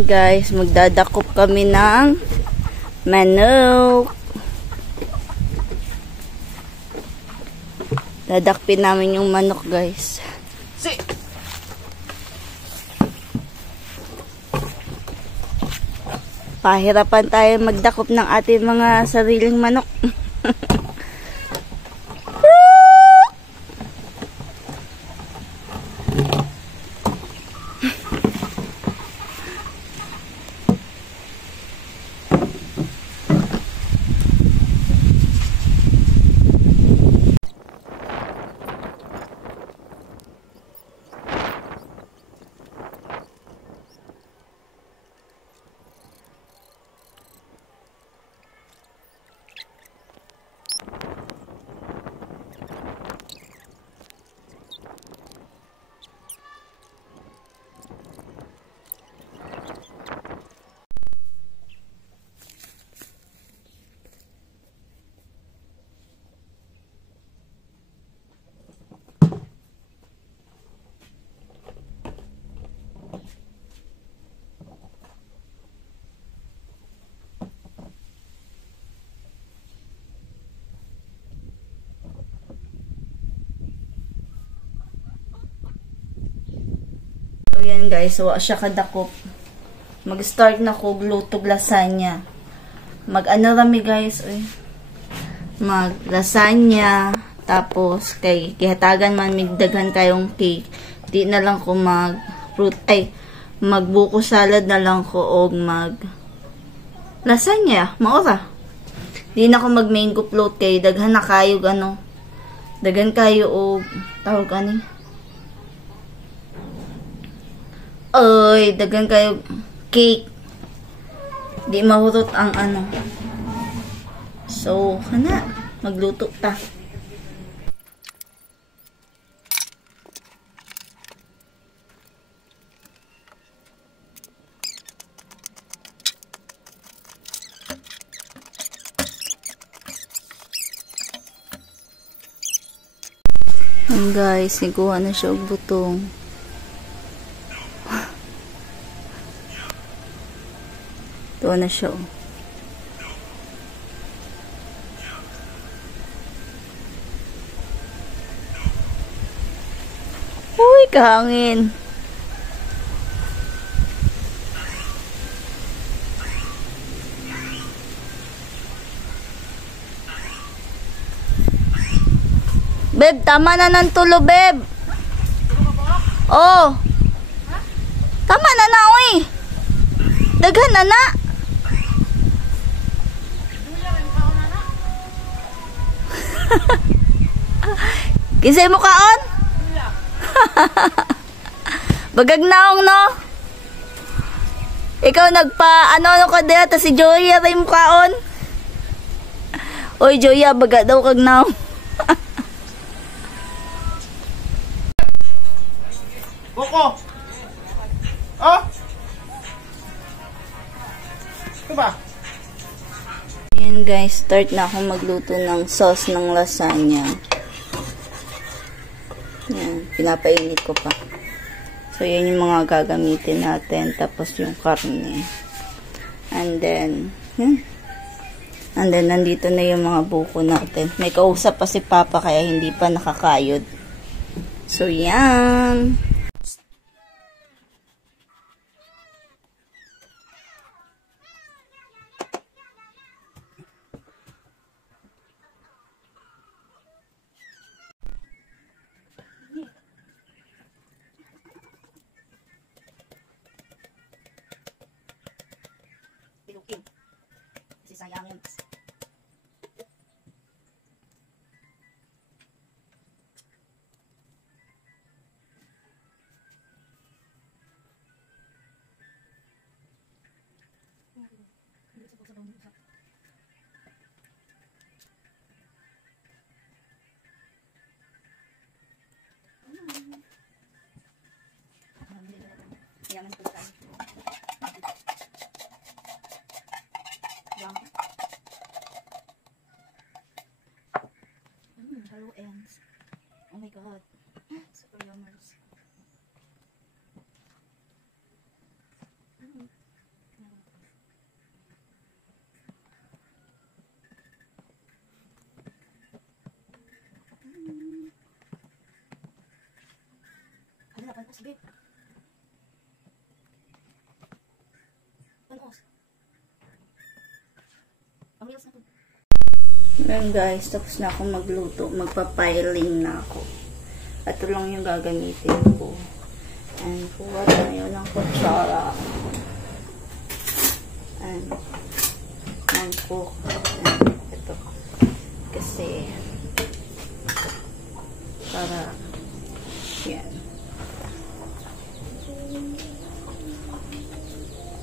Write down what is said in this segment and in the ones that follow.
Ayan guys, magdadakop kami ng manok. Dadakpin namin yung manok guys. Pahirapan tayo magdakop ng ating mga sariling manok. So, yan guys. Wa siya kadakop. Mag-start na ko glutog lasagna. Mag-ano rami guys. Mag-lasagna. Tapos, kay kihatagan man migdagan kayong cake. Di na lang ko magbuko salad na lang ko o lasagna. Maura. Di na ko mag-mango float kay daghan na kayo Daghan kayo o tawag daghan kayo cake. Di mahurot ang So, magluto ta. Guys, nikuha na siya og butong. Ito na siya. Uy, kahangin. Beb, tama na ng tulo, Beb. Oh. Tama na na, uy. Daghan na na. Kisay mo kaon? Bagag naong no? Ikaw ano ka diya, ta si Joya rin mo kaon? Oy, Joya, baga daw kag naong. Boko! Oh! Ito ba? Ayan guys, start na akong magluto ng sauce ng lasagna. Ayan, pinapainit ko pa. So, yan yung mga gagamitin natin. Tapos yung karne. And then, nandito na yung mga buko natin. May kausap pa si Papa kaya hindi pa nakakayod. So, yan. Kasi sayangin. Sayangin ko tayo. Hello ends. Oh my god. Super yummers. Asbit. Panos. Pamilas na to. Ngayon guys, tapos na akong magluto. Magpapiling na ako. Ito lang yung gagamitin ko. And kuha tayo ng kutsara. And mangkok. And ito. Kasi para yan.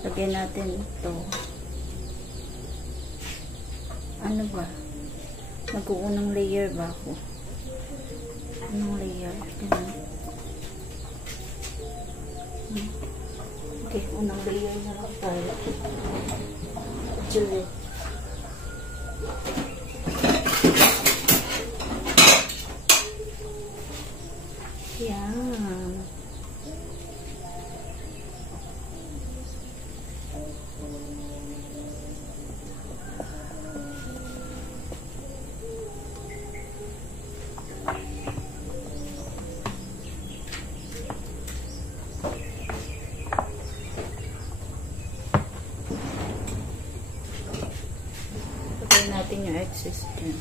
Lagyan natin ito. Ano ba? Nag-uunang layer ba ako? Anong layer? Ganun. Okay, unang layer na lang tayo. Chili. Yan. Pagkain natin yung excess dyan.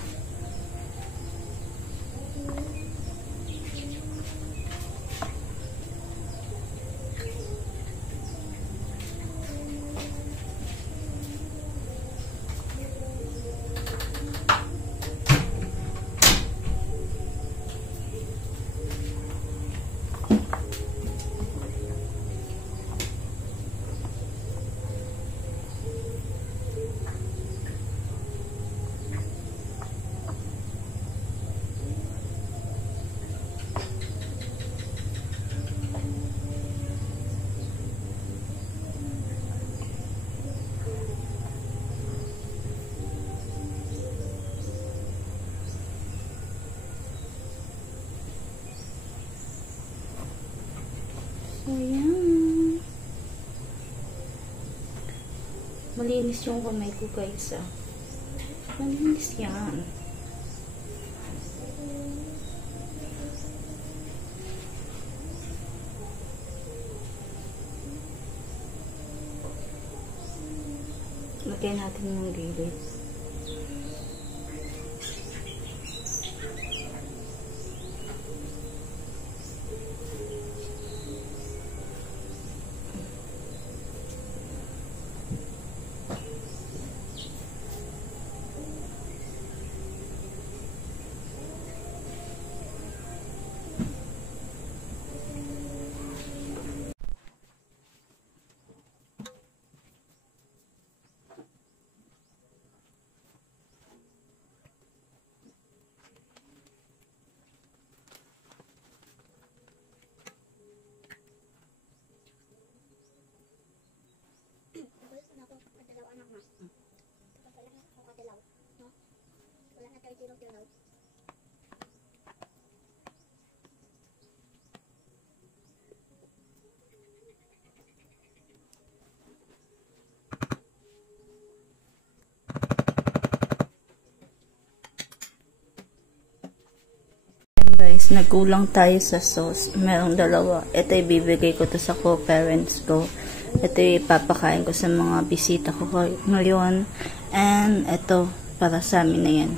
So, yan. Malinis yung kamay ko, guys, ah. Malinis yan. Lagyan natin yung gilid. Guys, nagkulang tayo sa sauce. Merong dalawa. Ito ibibigay ko to sa co-parents ko. Ito ipapakain ko sa mga bisita ko ngayon. And ito, para sa amin na yan.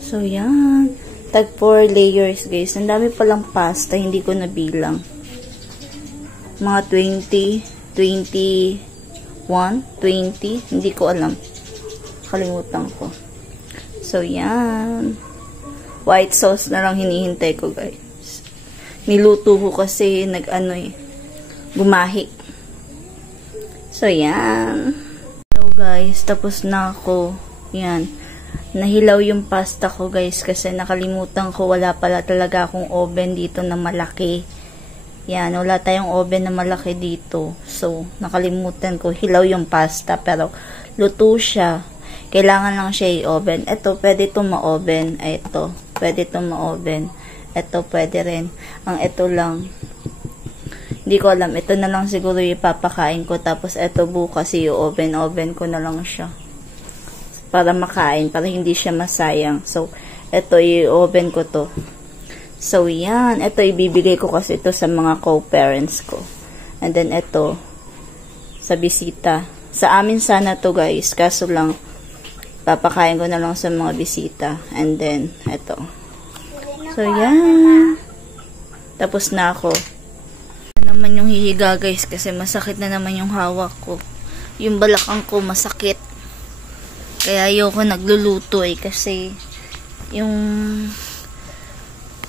So, yan. Tag 4 layers, guys. Ang dami palang pasta. Hindi ko nabilang. Mga 20, 21, 20. Hindi ko alam. Kalimutan ko. So, yan. White sauce na lang hinihintay ko, guys. Niluto ko kasi gumahi. So, yan. So, guys, tapos na ako. Yan. Nahilaw yung pasta ko, guys, kasi nakalimutan ko wala pala talaga akong oven dito na malaki. Yan, wala tayong oven na malaki dito. So, nakalimutan ko. Hilaw yung pasta, pero luto siya. Kailangan lang siya i-oven. Ito, pwede itong ma-oven. Ito, pwede itong ma-oven. Ito, pwede rin. Ang ito lang, hindi ko alam. Ito na lang siguro ipapakain ko. Tapos, ito bukas i-oven. Oven ko na lang siya. Para makain. Para hindi siya masayang. So, ito, i-oven ko to. So, yan. Ito, ibibigay ko kasi ito sa mga co-parents ko. And then, ito, sa bisita. Sa amin sana to guys. Kaso lang, papakain ko na lang sa mga bisita. And then, ito. So, yan. Tapos na ako. Na naman yung hihiga guys. Kasi masakit na naman yung hawak ko. Yung balakang ko masakit. Kaya ayoko nagluluto kasi yung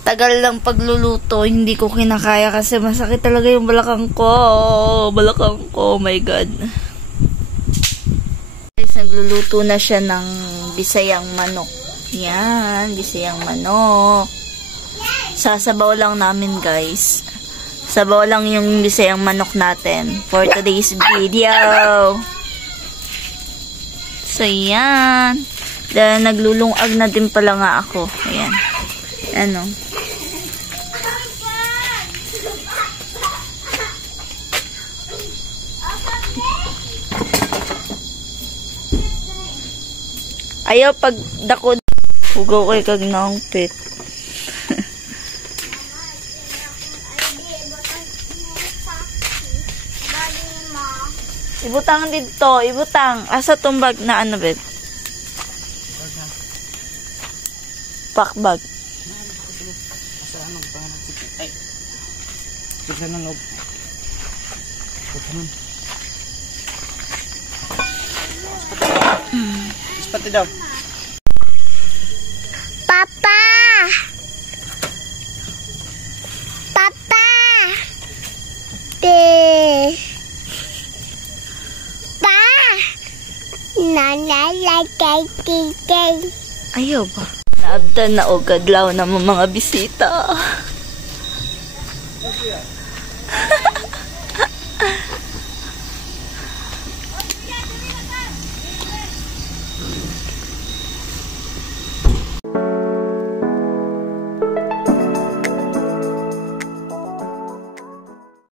tagal lang pagluluto, hindi ko kinakaya kasi masakit talaga yung balakang ko. Balakang ko, oh my god. Guys, nagluluto na siya ng bisayang manok. Yan, bisayang manok. Sasabaw lang namin guys. Sabaw lang yung bisayang manok natin for today's video. So, yan. Dahil naglulungag na din pala nga ako. Ayan. Ano? Ayaw pag dako. Hugaw kay kag naungpit. Ibutang dito, ibutang. Asa tumbag na ano, bet? Pakbag. Asa anong pangalan? Ay. Tignan ng loob. Ispati daw. Papa! Papa! Nanalagay kitay. Ayaw ba? Naabdan na o gadlaw na mga bisita.